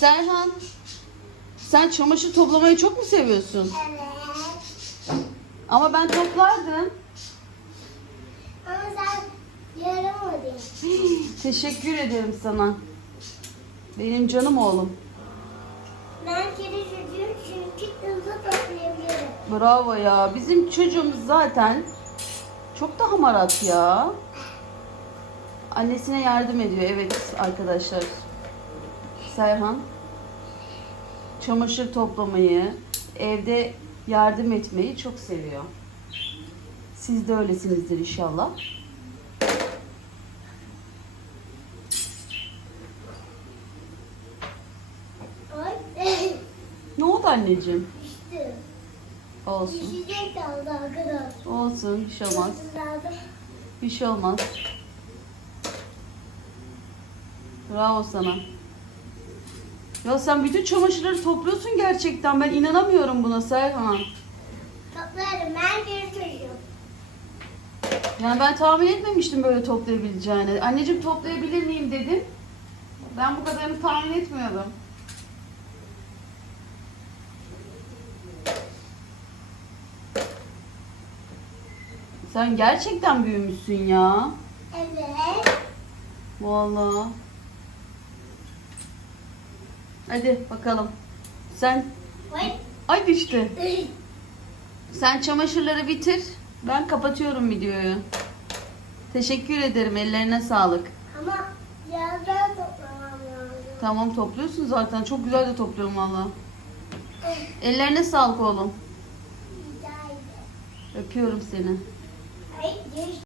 Serhan, sen çamaşır toplamayı çok mu seviyorsun? Evet. Ama ben toplardım. Ama sen yaramadı. Teşekkür ederim sana. Benim canım oğlum. Ben kedi çocuğum çünkü hızlı toplayabilirim. Bravo ya. Bizim çocuğumuz zaten çok da hamarat ya. Annesine yardım ediyor. Evet arkadaşlar. Serhan. Çamaşır toplamayı, evde yardım etmeyi çok seviyor. Siz de öylesinizdir inşallah. Ne oldu anneciğim? Düştü. Olsun. Olsun. Bir şey olmaz. Bir şey olmaz. Bravo sana. Ya sen bütün çamaşırları topluyorsun gerçekten. Ben inanamıyorum buna Serhan. Toplarım ben çocuğum. Yani ben tahmin etmemiştim böyle toplayabileceğini. Anneciğim toplayabilir miyim dedim. Ben bu kadarını tahmin etmiyordum. Sen gerçekten büyümüşsün ya. Evet. Vallahi. Hadi bakalım. Sen Ay. düştü. Sen çamaşırları bitir. Ben kapatıyorum videoyu. Teşekkür ederim. Ellerine sağlık. Ama biraz daha toplamam lazım. Tamam topluyorsun zaten. Çok güzel de topluyorum valla. Ellerine sağlık oğlum. Öpüyorum seni. Ay.